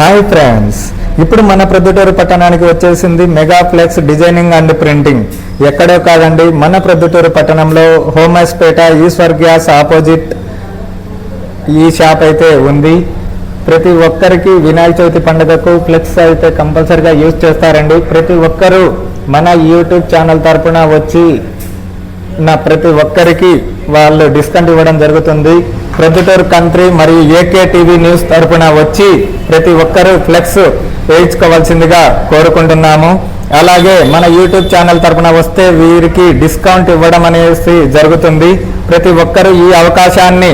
Hi friends, ఇప్పుడు మన ప్రొద్దుటూరు పట్టణానికి వచ్చేసింది మెగాప్లెక్స్ డిజైనింగ్ అండ్ ప్రింటింగ్. ఎక్కడో కాదండి, మన ప్రొద్దుటూరు పట్టణంలో హోమస్పేట ఈశ్వర్ గ్యాస్ ఆపోజిట్ ఈ షాప్ అయితే ఉంది. ప్రతి ఒక్కరికి వినాయక చవితి పండుగకు ఫ్లెక్స్ అయితే కంపల్సరిగా యూజ్ చేస్తారండి. ప్రతి ఒక్కరూ మన యూట్యూబ్ ఛానల్ తరపున వచ్చి ప్రతి ఒక్కరికి వాళ్ళు డిస్కౌంట్ ఇవ్వడం జరుగుతుంది. ప్రొద్దుటూరు కంట్రీ మరియు ఏకే టీవీ న్యూస్ తరపున వచ్చి ప్రతి ఒక్కరూ ఫ్లెక్స్ వేయించుకోవాల్సిందిగా కోరుకుంటున్నాము. అలాగే మన యూట్యూబ్ ఛానల్ తరపున వస్తే వీరికి డిస్కౌంట్ ఇవ్వడం అనేసి జరుగుతుంది. ప్రతి ఒక్కరూ ఈ అవకాశాన్ని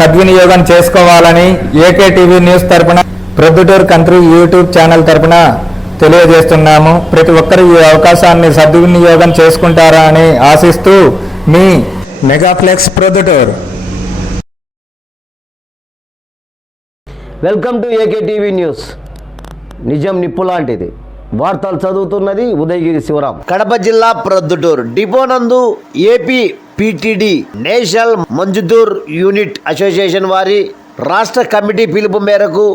సద్వినియోగం చేసుకోవాలని ఏకే టీవీ న్యూస్ తరపున ప్రొద్దుటూరు కంట్రీ యూట్యూబ్ ఛానల్ తరపున తెలియజేస్తున్నాము. ప్రతి ఒక్కరు ఈ అవకాశాన్ని సద్వినియోగం చేసుకుంటారా అని ఆశిస్తూ మీ megaplex Proddatur. Welcome to AK TV news. నిజం నిప్పు లాంటిది. వార్తలు చదువుతున్నది ఉదయగిరి శివరాం. కడప జిల్లా ప్రొద్దుటూరు డిపో నందు AP PTD national Mazdoor unit association వారి రాష్ట్ర కమిటీ పిలుపు మేరకు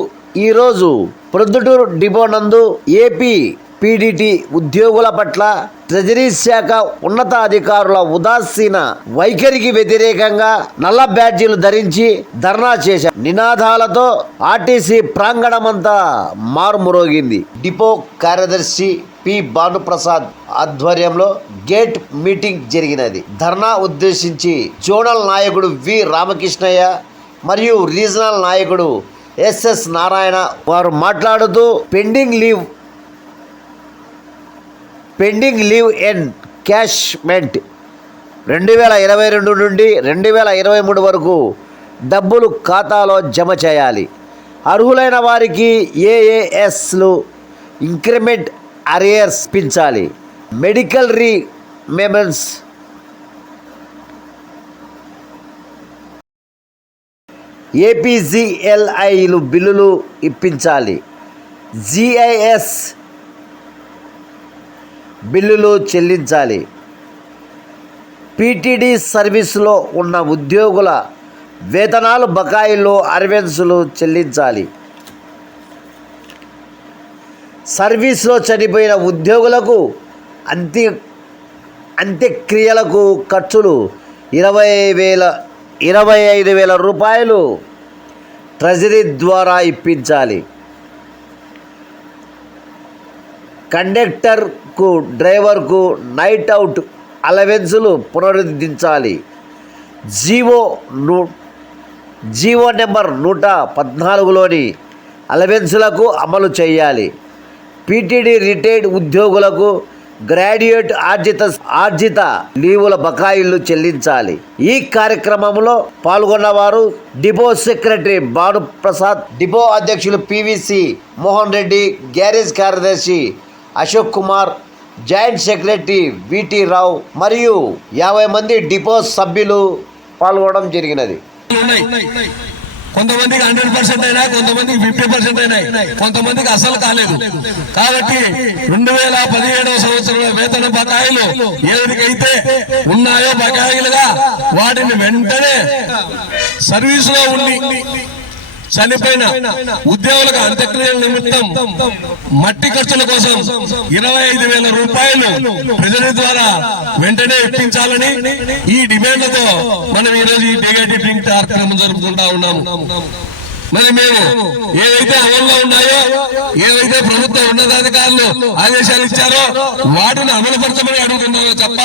ఈరోజు ప్రొద్దుటూరు డిపో నందు ఏపీ పీడీటీ ఉద్యోగుల పట్ల ట్రెజరీ శాఖ ఉన్నతాధికారుల ఉదాసీన వైఖరికి వ్యతిరేకంగా నల్ల బ్యాడ్జీలు ధరించి ధర్నా చేశారు. నినాదాలతో ఆర్టీసీ ప్రాంగణమంతా మారుమోగింది. డిపో కార్యదర్శి పి భానుప్రసాద్ ఆధ్వర్యంలో గేట్ మీటింగ్ జరిగినది. ధర్నా ఉద్దేశించి జోనల్ నాయకుడు వి రామకృష్ణయ్య మరియు రీజనల్ నాయకుడు ఎస్ఎస్ నారాయణ వారు మాట్లాడుతూ పెండింగ్ లీవ్ అండ్ క్యాష్మెంట్ 2022 నుండి 2023 వరకు డబ్బులు ఖాతాలో జమ చేయాలి. అర్హులైన వారికి ఏఏఎస్లు ఇంక్రిమెంట్ అరియర్స్ ఇప్పించాలి. మెడికల్ రీమెంబర్స్ ఏపీజీఎల్ఐలు బిల్లులు ఇప్పించాలి. జిఐఎస్ బిల్లులు చెల్లించాలి. పీటీడీ సర్వీసులో ఉన్న ఉద్యోగుల వేతనాలు బకాయిలు అలవెన్సులు చెల్లించాలి. సర్వీస్లో చనిపోయిన ఉద్యోగులకు అంత్యక్రియలకు ఖర్చులు 25,000 రూపాయలు ట్రెజరీ ద్వారా ఇప్పించాలి. కండక్టర్కు డ్రైవర్కు నైట్ అవుట్ అలవెన్సులు పునరుద్ధరించాలి. జీవో నెంబర్ 114లోని అలవెన్సులకు అమలు చేయాలి. పీటీడీ రిటైర్డ్ ఉద్యోగులకు గ్రాడ్యుయేట్ ఆర్జిత లీవుల బకాయిలు చెల్లించాలి. ఈ కార్యక్రమంలో పాల్గొన్నవారు డిపో సెక్రటరీ భానుప్రసాద్, డిపో అధ్యక్షులు పివిసి మోహన్ రెడ్డి, గ్యారేజ్ కార్యదర్శి అశోక్ కుమార్, జాయింట్ సెక్రటరీ విటి రావు మరియు 50 మంది డిపో సభ్యులు పాల్గొనడం జరిగినది. కొంతమందికి 100% అయినా, కొంతమందికి 50% అయినాయి, కొంతమందికి అసలు కాలేదు. కాబట్టి 2017వ సంవత్సరంలో వేతన బకాయిలు ఏదికైతే ఉన్నాయో బకాయిలుగా వాటిని వెంటనే సర్వీసులో ఉండి చనిపోయిన ఉద్యోగులకు అంత్యక్రియల నిమిత్తం మట్టి ఖర్చుల కోసం 25,000 రూపాయలు ట్రెజరీ ద్వారా వెంటనే ఇప్పించాలని ఈ డిమాండ్లతో మనం ఈరోజు ఈ డిగేటి డ్రింక్ కార్యక్రమం జరుపుకుంటా ఉన్నాము. మరి మేము ఏవైతే అమల్లో ఉన్నాయో, ఏవైతే ప్రభుత్వ ఉన్నతాధికారులు ఆదేశాలు ఇచ్చారో వాటిని అమలుపరచమని అడుగుతున్నామో తప్ప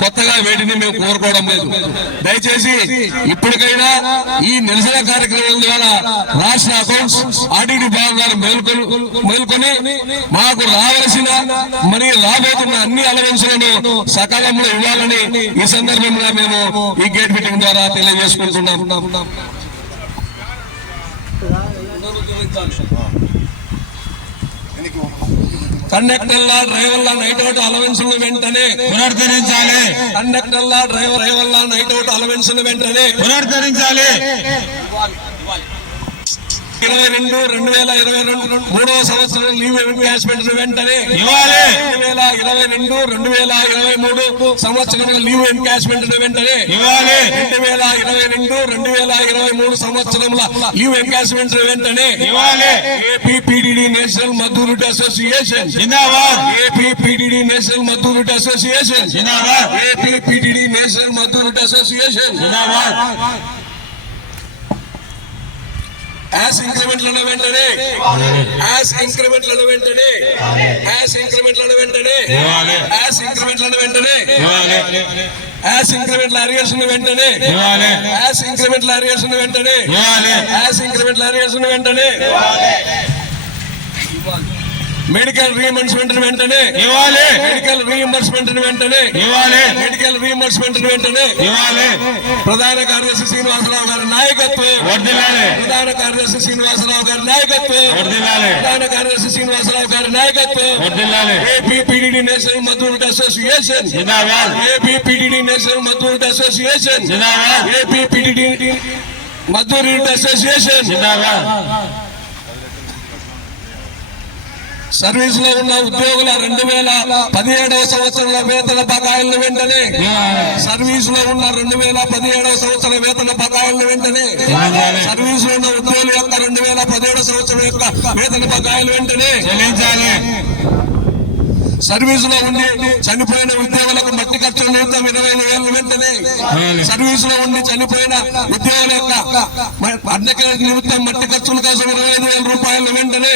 కొత్తగా వేటిని మేము కోరుకోవడం లేదు. దయచేసి ఇప్పటికైనా ఈ నిరసన కార్యక్రమం ద్వారా రాష్ట్ర అకౌంట్స్ ఆడిట్ విభాగాలు మేల్కొని మాకు రావాల్సిన మరియు రాబోతున్న అన్ని అలవెన్సులను సకాలంలో ఇవ్వాలని ఈ సందర్భంగా మేము ఈ గేట్ మీటింగ్ ద్వారా తెలియజేసుకుంటున్నాం. కండక్టర్ల డ్రైవర్ల నైట్ అవుట్ అలవెన్సులు వెంటనే పునరుద్ధరించాలి. కండక్టర్ల డ్రైవర్ల నైట్ అవుట్ అలవెన్సులు వెంటనే పునరుద్ధరించాలి. 22-2022 మూడవ సంవత్సరం లీవ్ ఎన్కాష్మెంట్ వెంటనే ఇవ్వాలి. 2022-2023 సంవత్సరం లీవ్ ఎన్కాష్మెంట్ వెంటనే ఇవ్వాలి. 2022-2023 సంవత్సరంలో లీవ్ ఎన్కాష్మెంట్ వెంటనే ఇవ్వాలి. ఏపీపీడీడీ నేషనల్ మజ్దూర్ అసోసియేషన్ జిందాబాద్. ఏపీపీడీడీ నేషనల్ మజ్దూర్ అసోసియేషన్ జిందాబాద్. ఏపీపీడీడీ నేషనల్ మజ్దూర్ అసోసియేషన్ జిందాబాద్. యాస్ ఇంక్రిమెంట్లను వెంటనే యాస్ ఇంక్రిమెంట్లను వెంటనే యాస్ ఇంక్రిమెంట్లను వెంటనే యాస్ ఇంక్రిమెంట్లను వెంటనే యాస్ ఇంక్రిమెంట్ల అరిగేషన్ వెంటనే యాస్ ఇంక్రిమెంట్ల అరిగేషన్ వెంటనే యాస్ ఇంక్రిమెంట్ల అరిగేషన్ వెంటనే మెడికల్ రీఎంబర్స్మెంట్ వెంటనే ఇవ్వాలి. మెడికల్ రీఎంబర్స్మెంట్ వెంటనే ఇవ్వాలి. మెడికల్ రీఎంబర్స్మెంట్ వెంటనే ఇవ్వాలి. ప్రధాన కార్యదర్శి శ్రీనివాసరావు గారి నాయకత్వం వర్ధిల్లాలి. ప్రధాన కార్యదర్శి శ్రీనివాసరావు గారి నాయకత్వం వర్ధిల్లాలి. ప్రధాన కార్యదర్శి శ్రీనివాసరావు గారి నాయకత్వం వర్ధిల్లాలి. ఏపీపీడీడీ నేషనల్ మజ్దూర్ అసోసియేషన్ జిందాబాద్. ఏపీపీడీడీ నేషనల్ మజ్దూర్ అసోసియేషన్ జిందాబాద్. ఏపీపీడీడీ మజ్దూర్ అసోసియేషన్ జిందాబాద్. సర్వీస్ లో ఉన్న ఉద్యోగుల 2017 సంవత్సరంలో వేతన బకాయిలను వెంటనే సర్వీస్ లో ఉన్న 2017 సంవత్సర వేతన బకాయిలను వెంటనే సర్వీస్ లో ఉన్న ఉద్యోగుల యొక్క 2017 సంవత్సరం యొక్క వేతన బకాయిలు వెంటనే చెల్లించాలి. సర్వీస్ లో ఉండి చనిపోయిన ఉద్యోగులకు మట్టి ఖర్చుల నిమిత్తం 25,000 వెంటనే సర్వీస్ లో ఉండి చనిపోయిన ఉద్యోగుల యొక్క అడ్డకల నిమిత్తం మట్టి ఖర్చుల కోసం 25,000 రూపాయలు వెంటనే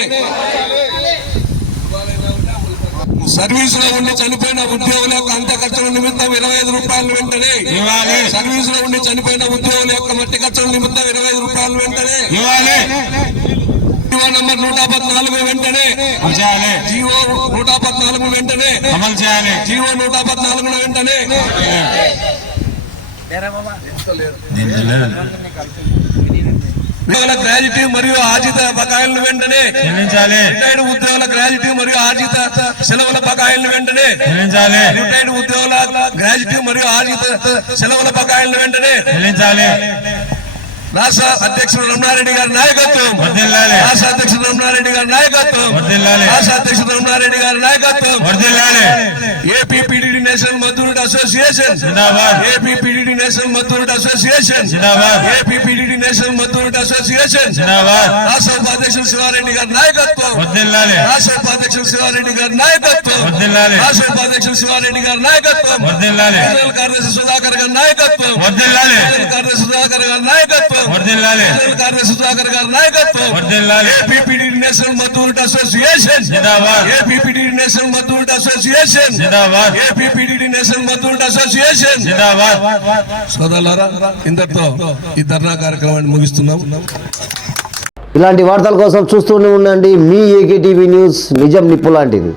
సర్వీస్ లో ఉండి చనిపోయిన ఉద్యోగుల యొక్క అంత ఖర్చుల నిమిత్తం 25 రూపాయలు వెంటనే ఇవ్వాలి. సర్వీస్ లో ఉండి చనిపోయిన ఉద్యోగుల యొక్క మట్టి ఖర్చుల నిమిత్తం 25 రూపాయలు వెంటనే ఇవ్వాలి. జీవో నంబర్ 114 వెంటనే జీవో 114 వెంటనే అమలు చేయాలి. జీవో 114 వెంటనే ఉద్యోగుల గ్రాడ్యుటీ మరియు ఆర్జిత బకాయిలను వెంటనే చెల్లించాలి. రిటైర్డ్ ఉద్యోగుల గ్రాడ్యుటీ మరియు ఆర్జిత సెలవుల బకాయిలను వెంటనే చెల్లించాలి. రిటైర్డ్ ఉద్యోగుల గ్రాడ్యుటీ మరియు ఆర్జిత సెలవుల బకాయిలను వెంటనే చెల్లించాలి. రాష్ట్ర అధ్యక్షుడు రమణారెడ్డి గారి నాయకత్వం వర్ధిల్లాలి. రాష్ట్ర అధ్యక్షుడు రమణారెడ్డి గారి నాయకత్వం వర్ధిల్లాలి. రాష్ట్ర అధ్యక్షుడు రమణారెడ్డి గారి నాయకత్వం వర్ధిల్లాలి. ఏపీపీడీడీ నేషనల్ మజ్దూర్ అసోసియేషన్ జిందాబాద్. ఏపీపీడీడీ నేషనల్ మజ్దూర్ అసోసియేషన్ జిందాబాద్. ఏపీపీడీడీ నేషనల్ మజ్దూర్ అసోసియేషన్ జిందాబాద్. రాష్ట్ర ఉపాధ్యక్షుడు శివారెడ్డి గారి నాయకత్వం వర్ధిల్లాలి. రాష్ట్ర ఉపాధ్యక్షుడు శివారెడ్డి గారి నాయకత్వం వర్ధిల్లాలి. రాష్ట్ర ఉపాధ్యక్షుడు శివారెడ్డి గారి నాయకత్వం వర్ధిల్లాలి. జనరల్ కార్యదర్శి సుధాకర్ గారి నాయకత్వం వర్ధిల్లాలి. జనరల్ కార్యదర్శి సుధాకర్ గారి నాయకత్వం వర్ధిల్లాలి. జనరల్ కార్యదర్శి సుధాకర్ గారి నాయకత్వం వర్ధిల్లాలి. ఏపీపీడీడీ నేషనల్ మజ్దూర్ అసోసియేషన్ జిందాబాద్. ఏపీపీడీడీ నేషనల్ మజ్దూర్ అసోసియేషన్ జిందాబాద్. ఏపీపీడీడీ నేషనల్ మజ్దూర్ అసోసియేషన్ జిందాబాద్. సోదరులారా, ఇంతటితో ఈ ధర్నా కార్యక్రమాన్ని ముగిస్తున్నాం. ఇలాంటి వార్తల కోసం చూస్తూనే ఉండండి మీ ఏకే టీవీ న్యూస్, నిజం నిప్పు లాంటిది.